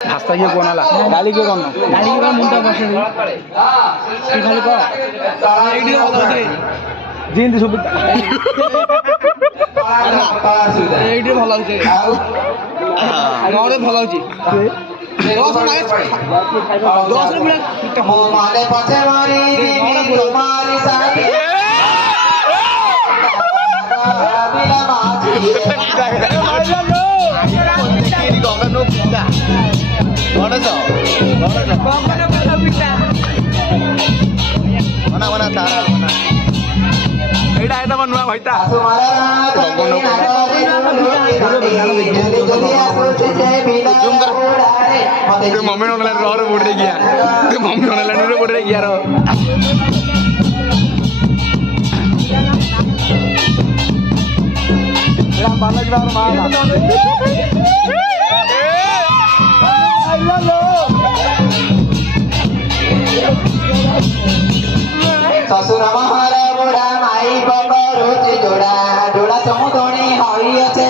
হাসতা গিয়ে কোনালা গালি কে কোন মুন্ডা বসে তুই খালি কর এইদিকে ভালো হচ্ছে জিন্দি সব এইদিকে ভালো হচ্ছে আরে ভালো হচ্ছে 10 মিনিট মানে পছে মারি তোমারি সাথে বিলা মাছি ini gongkan no pita. Mana so? Gongkan no pita. Mana tara mana. Ida itu mana nuang hoita. Gongkan no pita. Zoom kar. Tu mami nonton roh roh bodoh gaya. Tu mami nonton roh bodoh gaya roh. Yang mana juga mana? ससुर महारा बुढ़ा माई बाबा रोज जोड़ा जोड़ा समुदोनी हरी अच्छे